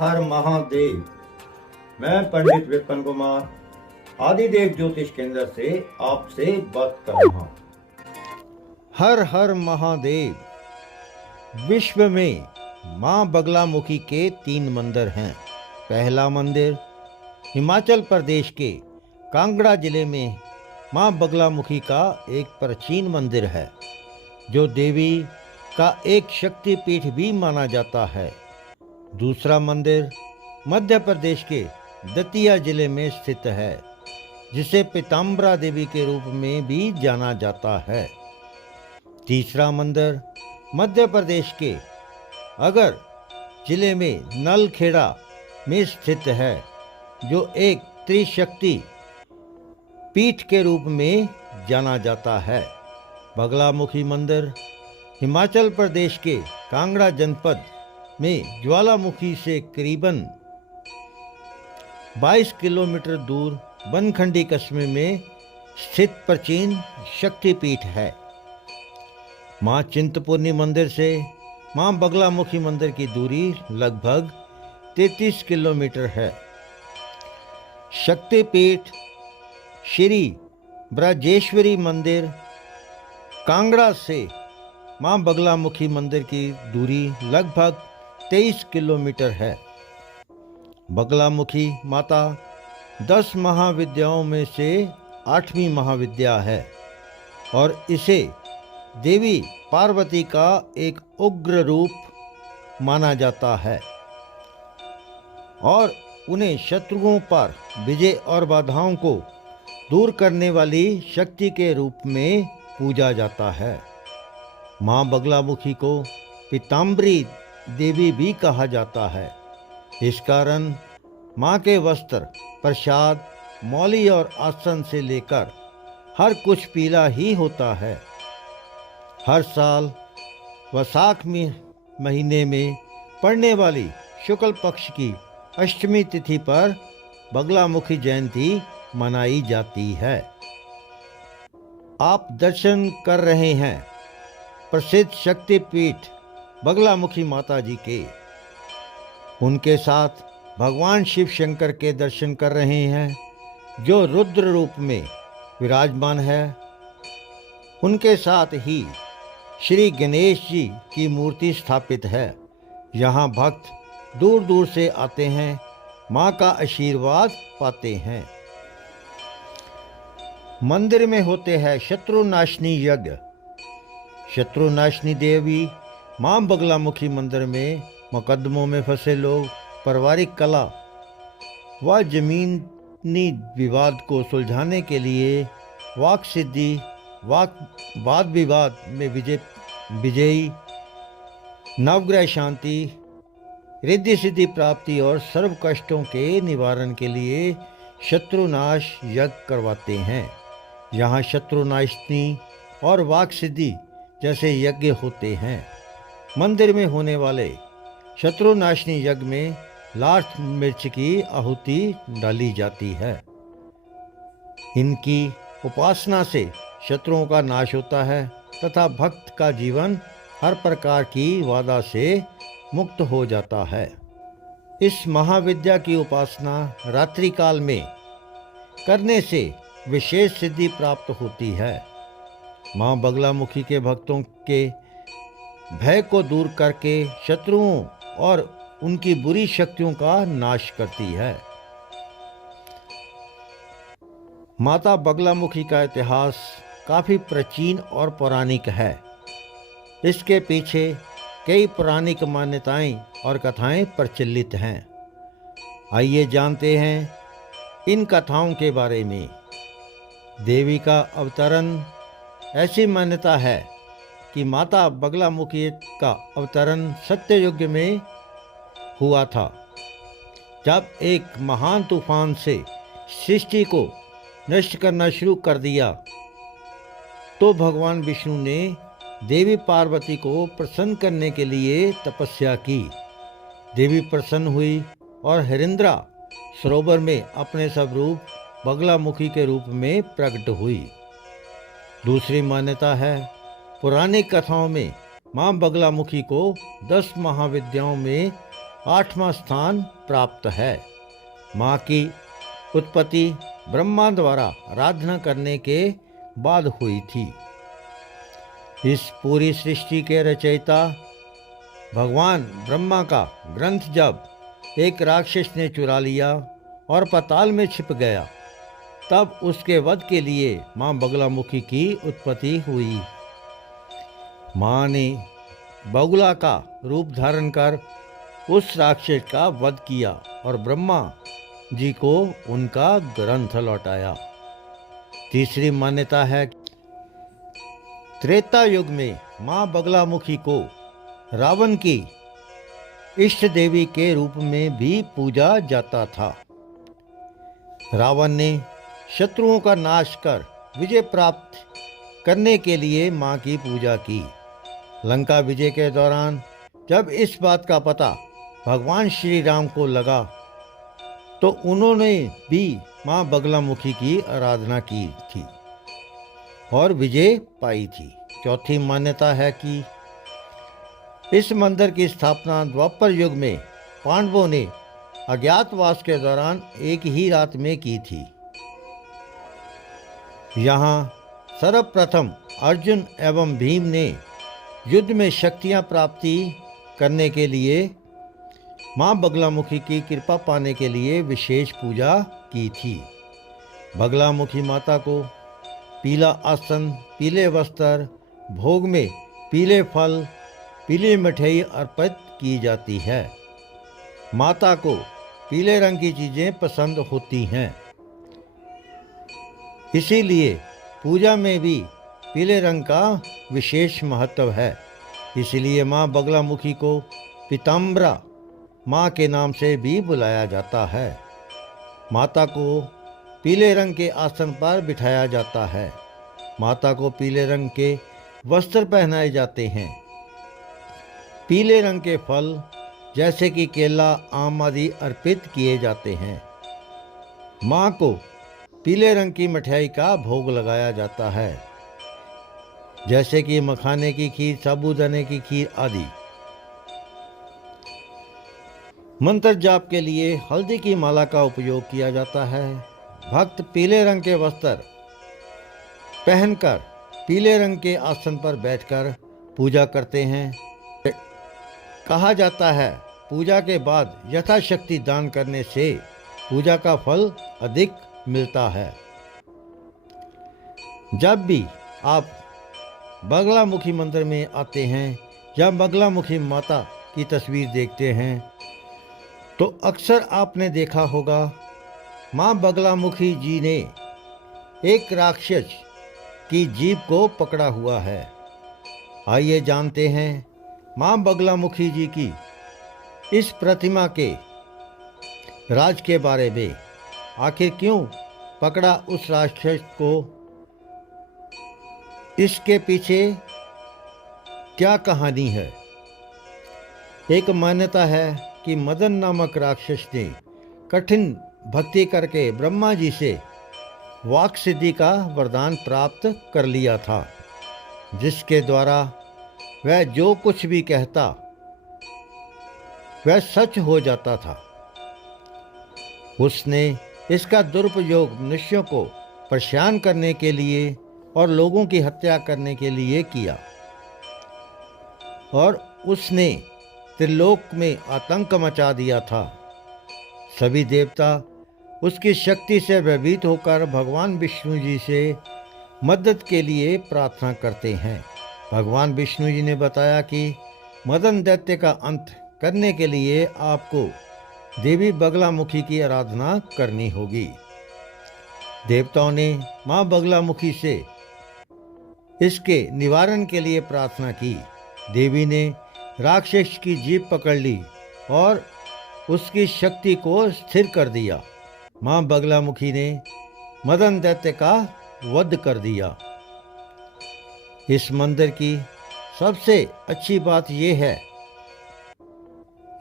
हर महादेव। मैं पंडित विपिन कुमार आदिदेव ज्योतिष केंद्र से आपसे बात कर रहा हूँ। हर हर महादेव। विश्व में माँ बगलामुखी के 3 मंदिर हैं। पहला मंदिर हिमाचल प्रदेश के कांगड़ा जिले में माँ बगलामुखी का एक प्राचीन मंदिर है, जो देवी का एक शक्तिपीठ भी माना जाता है। दूसरा मंदिर मध्य प्रदेश के दतिया जिले में स्थित है, जिसे पीताम्बरा देवी के रूप में भी जाना जाता है। तीसरा मंदिर मध्य प्रदेश के अगर जिले में नलखेड़ा में स्थित है, जो एक त्रिशक्ति पीठ के रूप में जाना जाता है। बगलामुखी मंदिर हिमाचल प्रदेश के कांगड़ा जनपद में ज्वालामुखी से करीबन 22 किलोमीटर दूर बनखंडी कस्बे में स्थित प्राचीन शक्तिपीठ है। मां चिंतपूर्णी मंदिर से मां बगलामुखी मंदिर की दूरी लगभग 33 किलोमीटर है। शक्तिपीठ श्री ब्रजेश्वरी मंदिर कांगड़ा से मां बगलामुखी मंदिर की दूरी लगभग 23 किलोमीटर है। बगलामुखी माता 10 महाविद्याओं में से 8वीं महाविद्या है और इसे देवी पार्वती का एक उग्र रूप माना जाता है और उन्हें शत्रुओं पर विजय और बाधाओं को दूर करने वाली शक्ति के रूप में पूजा जाता है। मां बगलामुखी को पीताम्बरी देवी भी कहा जाता है। इस कारण मां के वस्त्र, प्रसाद, मौली और आसन से लेकर हर कुछ पीला ही होता है। हर साल वैशाख महीने में पड़ने वाली शुक्ल पक्ष की अष्टमी तिथि पर बगलामुखी जयंती मनाई जाती है। आप दर्शन कर रहे हैं प्रसिद्ध शक्तिपीठ बगलामुखी माता जी के। उनके साथ भगवान शिव शंकर के दर्शन कर रहे हैं, जो रुद्र रूप में विराजमान है। उनके साथ ही श्री गणेश जी की मूर्ति स्थापित है। यहाँ भक्त दूर दूर से आते हैं, माँ का आशीर्वाद पाते हैं। मंदिर में होते हैं शत्रुनाशनी यज्ञ। शत्रुनाशनी देवी माँ बगलामुखी मंदिर में मुकदमों में फंसे लोग पारिवारिक कला व जमीनी विवाद को सुलझाने के लिए वाक सिद्धि, वाद विवाद में विजयी, नवग्रह शांति, रिद्धि सिद्धि प्राप्ति और सर्व कष्टों के निवारण के लिए शत्रुनाश यज्ञ करवाते हैं। यहाँ शत्रुनाशनी और वाक सिद्धि जैसे यज्ञ होते हैं। मंदिर में होने वाले शत्रुनाशनी यज्ञ में लाल मिर्च की आहुति डाली जाती है। इनकी उपासना से शत्रुओं का नाश होता है तथा भक्त का जीवन हर प्रकार की बाधा से मुक्त हो जाता है। इस महाविद्या की उपासना रात्रि काल में करने से विशेष सिद्धि प्राप्त होती है। मां बगलामुखी के भक्तों के भय को दूर करके शत्रुओं और उनकी बुरी शक्तियों का नाश करती है। माता बगलामुखी का इतिहास काफ़ी प्राचीन और पौराणिक है। इसके पीछे कई पौराणिक मान्यताएं और कथाएं प्रचलित हैं। आइए जानते हैं इन कथाओं के बारे में। देवी का अवतरण। ऐसी मान्यता है कि माता बगलामुखी का अवतरण सत्ययुग में हुआ था, जब एक महान तूफान से सृष्टि को नष्ट करना शुरू कर दिया, तो भगवान विष्णु ने देवी पार्वती को प्रसन्न करने के लिए तपस्या की। देवी प्रसन्न हुई और हरिंद्रा सरोवर में अपने स्वरूप बगलामुखी के रूप में प्रकट हुई। दूसरी मान्यता है, पौराणिक कथाओं में मां बगलामुखी को 10 महाविद्याओं में 8वां स्थान प्राप्त है। माँ की उत्पत्ति ब्रह्मा द्वारा आराधना करने के बाद हुई थी। इस पूरी सृष्टि के रचयिता भगवान ब्रह्मा का ग्रंथ जब एक राक्षस ने चुरा लिया और पाताल में छिप गया, तब उसके वध के लिए माँ बगलामुखी की उत्पत्ति हुई। माँ ने बगुला का रूप धारण कर उस राक्षस का वध किया और ब्रह्मा जी को उनका ग्रंथ लौटाया। तीसरी मान्यता है, त्रेता युग में माँ बगलामुखी को रावण की इष्ट देवी के रूप में भी पूजा जाता था। रावण ने शत्रुओं का नाश कर विजय प्राप्त करने के लिए माँ की पूजा की। लंका विजय के दौरान जब इस बात का पता भगवान श्री राम को लगा, तो उन्होंने भी माँ बगलामुखी की आराधना की थी और विजय पाई थी। चौथी मान्यता है कि इस मंदिर की स्थापना द्वापर युग में पांडवों ने अज्ञातवास के दौरान एक ही रात में की थी। यहाँ सर्वप्रथम अर्जुन एवं भीम ने युद्ध में शक्तियाँ प्राप्ति करने के लिए माँ बगलामुखी की कृपा पाने के लिए विशेष पूजा की थी। बगलामुखी माता को पीला आसन, पीले वस्त्र, भोग में पीले फल, पीली मिठाई अर्पित की जाती है। माता को पीले रंग की चीज़ें पसंद होती हैं, इसीलिए पूजा में भी पीले रंग का विशेष महत्व है। इसलिए माँ बगलामुखी को पीताम्बरा माँ के नाम से भी बुलाया जाता है। माता को पीले रंग के आसन पर बिठाया जाता है। माता को पीले रंग के वस्त्र पहनाए जाते हैं। पीले रंग के फल जैसे कि केला, आम आदि अर्पित किए जाते हैं। माँ को पीले रंग की मिठाई का भोग लगाया जाता है, जैसे कि मखाने की खीर, साबूदाने की खीर आदि। मंत्र जाप के लिए हल्दी की माला का उपयोग किया जाता है। भक्त पीले रंग के वस्त्र पहनकर पीले रंग के आसन पर बैठकर पूजा करते हैं। कहा जाता है, पूजा के बाद यथाशक्ति दान करने से पूजा का फल अधिक मिलता है। जब भी आप बगलामुखी मंदिर में आते हैं या बगलामुखी माता की तस्वीर देखते हैं, तो अक्सर आपने देखा होगा माँ बगलामुखी जी ने एक राक्षस की जीभ को पकड़ा हुआ है। आइए जानते हैं माँ बगलामुखी जी की इस प्रतिमा के राज के बारे में। आखिर क्यों पकड़ा उस राक्षस को, इसके पीछे क्या कहानी है। एक मान्यता है कि मदन नामक राक्षस ने कठिन भक्ति करके ब्रह्मा जी से वाक सिद्धि का वरदान प्राप्त कर लिया था, जिसके द्वारा वह जो कुछ भी कहता वह सच हो जाता था। उसने इसका दुरुपयोग मनुष्यों को परेशान करने के लिए और लोगों की हत्या करने के लिए किया, और उसने त्रिलोक में आतंक मचा दिया था। सभी देवता उसकी शक्ति से भयभीत होकर भगवान विष्णु जी से मदद के लिए प्रार्थना करते हैं। भगवान विष्णु जी ने बताया कि मदन दैत्य का अंत करने के लिए आपको देवी बगलामुखी की आराधना करनी होगी। देवताओं ने माँ बगलामुखी से इसके निवारण के लिए प्रार्थना की। देवी ने राक्षस की जीभ पकड़ ली और उसकी शक्ति को स्थिर कर दिया। माँ बगलामुखी ने मदन दैत्य का वध कर दिया। इस मंदिर की सबसे अच्छी बात यह है,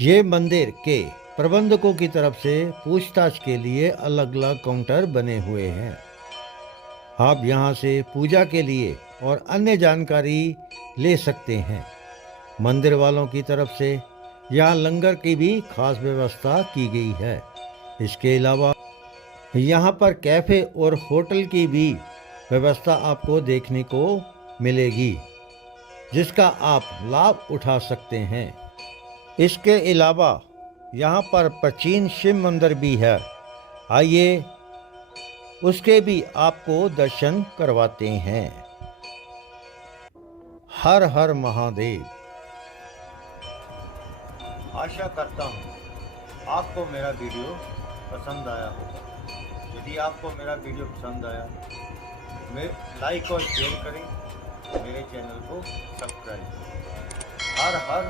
ये मंदिर के प्रबंधकों की तरफ से पूछताछ के लिए अलग अलग काउंटर बने हुए हैं। आप यहाँ से पूजा के लिए और अन्य जानकारी ले सकते हैं। मंदिर वालों की तरफ से यहाँ लंगर की भी खास व्यवस्था की गई है। इसके अलावा यहाँ पर कैफ़े और होटल की भी व्यवस्था आपको देखने को मिलेगी, जिसका आप लाभ उठा सकते हैं। इसके अलावा यहाँ पर प्राचीन शिव मंदिर भी है। आइए उसके भी आपको दर्शन करवाते हैं। हर हर महादेव। आशा करता हूँ आपको मेरा वीडियो पसंद आया होगा। यदि आपको मेरा वीडियो पसंद आया मैं लाइक और शेयर करें, मेरे चैनल को सब्सक्राइब करें। हर हर